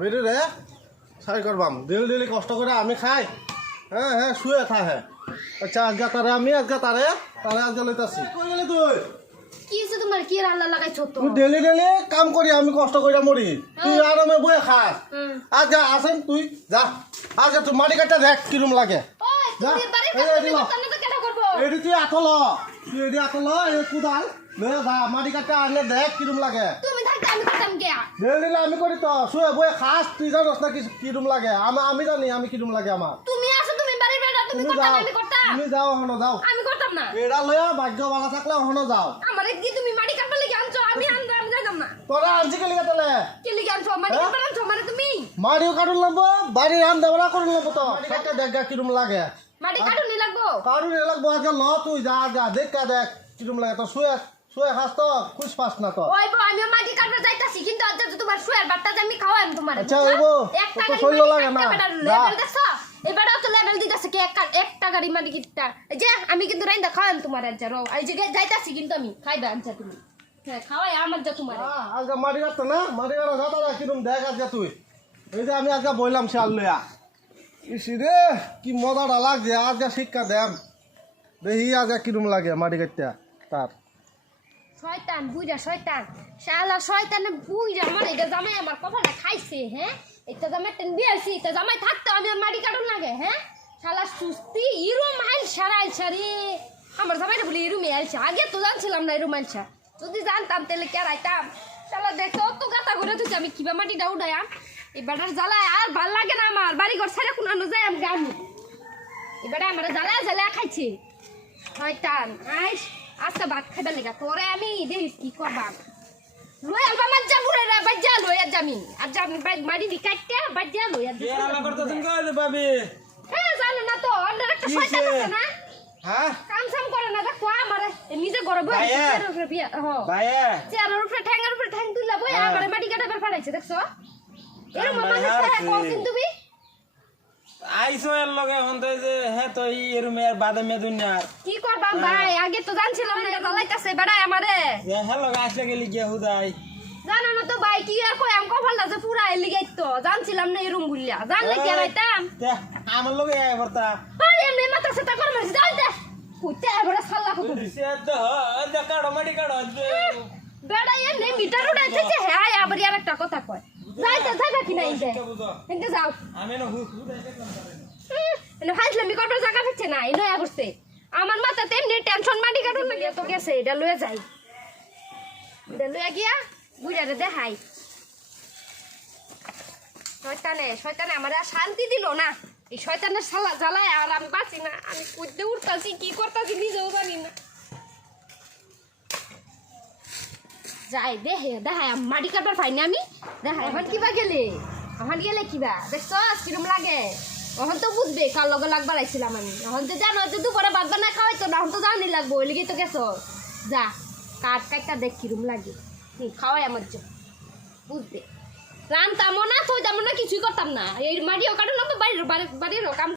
বেরি রে সাই করবাম। Daily daily কষ্ট করে আমি খাই। হ্যাঁ হ্যাঁ শুয়ে থাকে আচ্ছা আজকে তারে আমি আজকে তারে তারে আজকে লইতাছি। কই গেলি তুই? কি তোমার? কি রান্না লাগাইছো তো? তুই ডেলি ডেলি কাম করি আমি কষ্ট করে মরি। তুই আরামে বয়ে খাস। আজকে আসেন তুই যা। আজকে তুই মাটি কাটটা দেখ কিরম লাগে। যা, কেটা এটি তুই আতল। তুই এটি আতল এই কুদাল। যা মাটি কাটটা আনলে দেখ কিরম লাগে। আমি করতাম কে ডেলি ডেলি আমি করি তো। শুয়ে বয়ে খাস তুই জানোস না কি- কিরম লাগে। আমা আমি জানি আমি কিরম লাগে আমার। তুমি আসো তুমি বাড়ির বেড়া তুমি তুমি করতাম আমি করতাম। তুমি যাও হনো যাও। আমি করতাম না। এরা লয়া ভাগ্য ভালো থাকলে হনো যাও। আমারে কি তুমি মাটি কাটবার লাগি আনছো? আমি আনব আমি যাইতাম না। তোরা আনছি কে লিখে তাহলে? আনছো? মাটি হ্যাঁ? আনছো মানে তুমি? মারিও কাটুন লাগবো বাড়ি রান দেবরা করুন লাগবো তো। সাথে দেখ গা কিরম লাগে। মাটি কাটুনি লাগবো। কারুন এ লাগবো। আজকে ল তুই যা যা দেখ কা দেখ কিরম লাগে তো শুয়ে। শুয়ে তো খুশ পাস না তো। ওই বো আমি মাটি কাটবার যাইতাছি কিন্তু আজ যে তোমার শুয়ার বাট্টা যে আমি খাওয়াম তোমার। আচ্ছা, ওই বো, একটা তো শৈল লাগে না। যা। লেভেল দেখছ? তো লেভেল দিতেছে কি একটা একটা গাড়ি মাটি কিটটা এই যে আমি কিন্তু রাইন্দা খাওয়াম তোমার আজ রো এই যে যাইতাছি কিন্তু আমি খাইবে আনছা তুমি। হ্যাঁ খাওয়াই আমার যা তোমার। আজকে মারি কাটতো না মারি কাটা যা তারা কিরম দেখ আজকে তুই। এই যে আমি আজকে বইলাম শাল লইয়া। ইসি রে কি মজাটা লাগছে আজকে শিক্ষা দেম দেখি আজকে কিরম লাগে মাটি কাটতে তার। শয়তান, বুইরা শয়তান। শালা শয়তানে বুইরা আমার এটা জামাই আমার কপালটা খাইছে হ্যাঁ? এটা জামাই টেন বিয়াছি এটা জামাই থাকতো, আমি আর মাটি কাটুন লাগে হ্যাঁ? শালা সুস্তি ইরুম আইল সারাইল সারে আমার জামাইটা বলি ইরুমে আইলছে আগে তো জানছিলাম না ইরুম আইলছা যদি জানতাম তাহলে কে রাইতাম শালা দেখতো তো গাতা করে তুই আমি কিবা মাটিটা উঠাইয়াম। এবারটার জ্বালায় আর ভালো লাগে না আমার। বাড়ি ঘর ছেড়ে কোনানো যায়, আমি গামি। এবারে আমার জ্বালায় জ্বালায় খাইছে। শয়তান, আইস। আজকে ভাত খাইবার লেগা। তোরে আমি দেখিস কি করবাম লই আলবা রে লই আর আর মারি দি কাটতে বাজ্জা লই আর এ কই জানো না তো অন্যের একটা শয়তান আছে না? হ্যাঁ? কাম সাম করে না দেখো আমার। নিজে গড়ে বই। চেয়ারের উপরে বিয়া হ। ভাইয়া? চেয়ারের উপরে ঠ্যাঙ্গের উপরে ঠ্যাং তুললা বই হ্যাঁ। আমার মাটি কাটাবার পারাইছে দেখছ? এরকম মানুষ। আইসো এর লগে এখন তো যে হ্যাঁ তো এই এর বাদে মে দুনিয়ার। কি করবাম ভাই? আগে তো জানছিলাম না জ্বালাইতাছে বেড়ায় আমারে। হ্যাঁ লগে আসলে গেলি গিয়া হুদাই। জানো না তো ভাই কি আর কই আম কপালটা যে পুরা এলি গাইত তো। জানছিলাম না এরম গুলিয়া। জানলে কি আর আইতাম আমার লগে আয় বর্তা আরে এমনি মাথা সেটা কর মারছি যাই দে কুতে এবারে সাল্লা কত সে তো দে কাড়ো মাটি কাড়ো বেড়া এমনি মিটার উড়াইছে যে হ্যাঁ আবার আর একটা কথা কয়। যাই দে জায়গা যাও। আমি না হু করবার জায়গা পাচ্ছে না এনে করছে আমার মাথাতে এমনি টেনশন মাটি কাটুন লাগিয়া তো গেছে এটা লয়ে যাই। এটা লয়ে গিয়া বুঝারে দেখাই। শয়তানে শয়তানে আমার আর শান্তি দিল না। এই শয়তানের সালা জ্বালায় আর আমি বাঁচি না আমি কুদতে উঠতাছি কি করতাছি নিজেও জানি না যাই দেহে আম- মাটি কাটবার পাইনি আমি। দেখাই, এখন কিবা গেলে এখন গেলে কিবা? দেখছ কিরম লাগে? এখন তো বুঝবে, কার লগে লাগবার আইছিলাম আমি। এখন তো জানো যে দুপুরে বাদ বানায় খাওয়াই তো না এখন তো জানি লাগবো ওই লিগেই তো গেছ। যা কাঠ কাটটা দেখ কিরম লাগে। খাওয়াই আমার জন্য। বুঝবে? রানতামও না থইতামও না, কিছুই করতাম না। এই মাটিও কাটুন না তো বাড়ির বাড়ির কাম